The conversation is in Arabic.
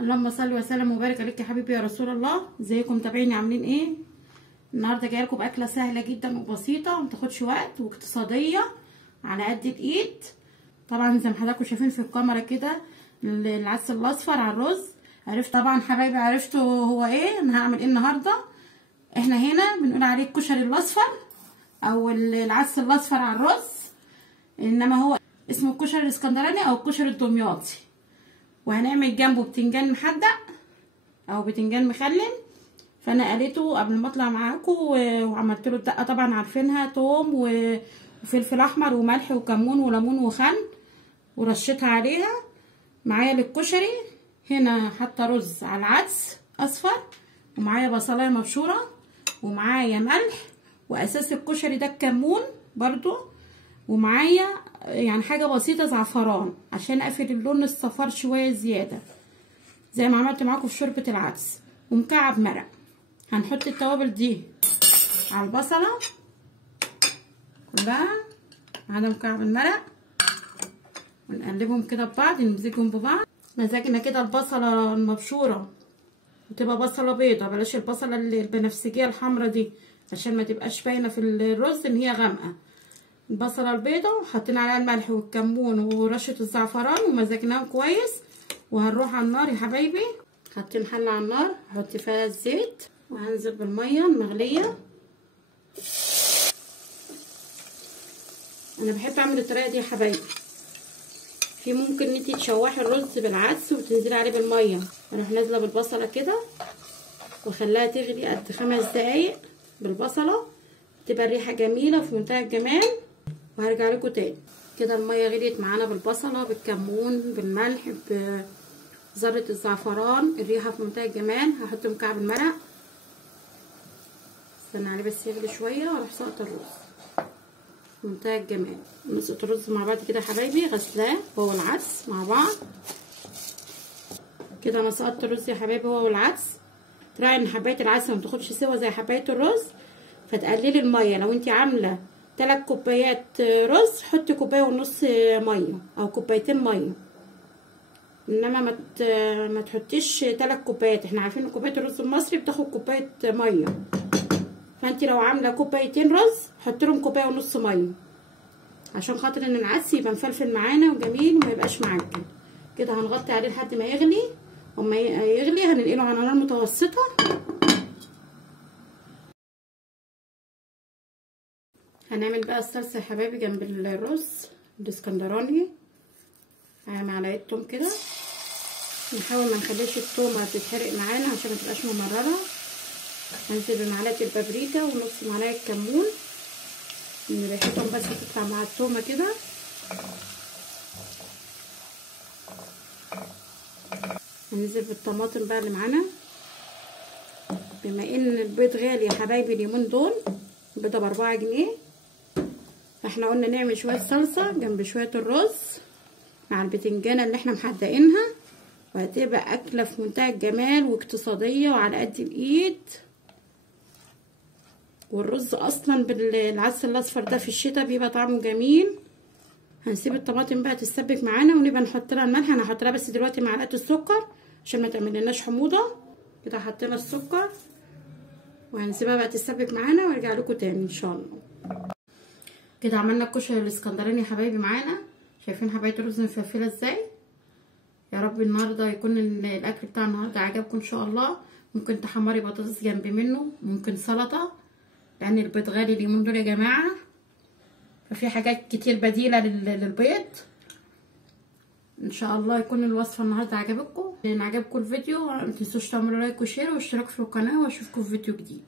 اللهم صل وسلم وبارك عليك يا حبيبي يا رسول الله. ازيكم متابعيني عاملين ايه؟ النهارده جايه لكم باكله سهله جدا وبسيطه وما تاخدش وقت واقتصاديه على قد الايد. طبعا زي ما حضراتكم شايفين في الكاميرا كده العدس الاصفر على الرز. عرفت طبعا حبايبي، عرفتوا هو ايه انا هعمل ايه النهارده. احنا هنا بنقول عليه الكشري الاصفر او العدس الاصفر على الرز، انما هو اسمه الكشري الاسكندراني او الكشري الدمياطي. وهنعمل جنبه بتنجان محدق او بتنجان مخلل. فانا قليته قبل ما اطلع معاكم وعملت له الدقه، طبعا عارفينها، توم وفلفل احمر وملح وكمون وليمون وخل ورشيتها عليها. معايا للكشري هنا حاطه رز على العدس اصفر، ومعايا بصلايه مبشوره، ومعايا ملح، واساس الكشري ده الكمون برضو، ومعايا يعني حاجه بسيطه زعفران عشان اقفل اللون الصفار شويه زياده زي ما عملت معاكم في شوربه العدس، ومكعب مرق. هنحط التوابل دي على البصله كلها على مكعب المرق ونقلبهم كده ببعض، نمزجهم ببعض. مزجنا كده البصله المبشوره وتبقى بصله بيضه، بلاش البصله البنفسجيه الحمراء دي عشان ما تبقاش باينه في الرز ان هي غامقه. البصله البيضه حطينا عليها الملح والكمون ورشه الزعفران ومزجناهم كويس. وهنروح على النار يا حبايبي، حاطين حله على النار هحط فيها الزيت وهنزل بالميه المغليه. انا بحب اعمل الطريقه دي يا حبايبي. في ممكن ان انتي تشوحي الرز بالعدس وتنزلي عليه بالميه. اروح نازله بالبصله كده واخليها تغلي قد 5 دقايق بالبصله، تبقى الريحه جميله في منتهى الجمال. وهرجع لكم تاني. كده الميه غليت معانا بالبصله بالكمون بالملح بذره الزعفران، الريحه في منتهى الجمال. هحط مكعب المرق، استنى عليه بس يغلي شويه واروح سقط الرز في منتهى الجمال. نسقط الرز مع بعض كده يا حبايبي، غسلاه هو العدس مع بعض كده. انا سقطت الرز يا حبايبي هو والعدس. تراعي ان حبايه العدس ما تاخدش سوا زي حبايه الرز، فتقللي الميه. لو انت عامله 3 كوبايات رز حطي 1.5 كوبايه ميه او 2 كوبايات ميه، انما ما تحطيش 3 كوبايات. احنا عارفين ان كوبايه الرز المصري بتاخد 1 كوبايه ميه، فانت لو عامله 2 كوبايتين رز حطي لهم 1.5 كوبايه ميه عشان خاطر ان العدس يبقى مفلفل معانا وجميل وما يبقاش معجن. كده هنغطي عليه لحد ما يغلي، وما يغلي هننقله على نار متوسطه. هنعمل بقى الصلصه يا حبايبي جنب الرز الاسكندراني. معلقه توم كده، نحاول ما نخليش التومه تتحرق معانا عشان ما تبقاش ممرره. هنزل بمعلقه البابريكا ونص معلقه كمون ان ريحتهم بس تطلع مع التومه كده. هننزل بالطماطم بقى اللي معانا. بما ان البيض غالي يا حبايبي اليومين دول، البيضه ب4 جنيه، فاحنا قلنا نعمل شويه صلصه جنب شويه الرز مع البتنجانه اللي احنا محدقينها، وهتبقى اكله في منتهى الجمال واقتصاديه وعلى قد الايد. والرز اصلا بالعدس الاصفر ده في الشتاء بيبقى طعمه جميل. هنسيب الطماطم بقى تتسبك معانا ونبقى نحط لها الملح. انا هحط لها بس دلوقتي معلقه السكر عشان ما تعملناش حموضه. كده حطينا السكر وهنسيبها بقى تتسبك معانا وارجع لكم تاني ان شاء الله. كده عملنا الكشري الاسكندراني يا حبايبي معانا. شايفين حبايه الرز مفلفله ازاي؟ يا رب النهارده يكون الاكل بتاع النهارده عجبكم ان شاء الله. ممكن تحمري بطاطس جنب منه، ممكن سلطه، لان البيض غالي اليومين دول يا جماعه، ففي حاجات كتير بديله للبيض. ان شاء الله يكون الوصفه النهارده عجبتكم. ان عجبكم الفيديو متنسوش تعملوا لايك وشير واشتراك في القناه، واشوفكم في فيديو جديد.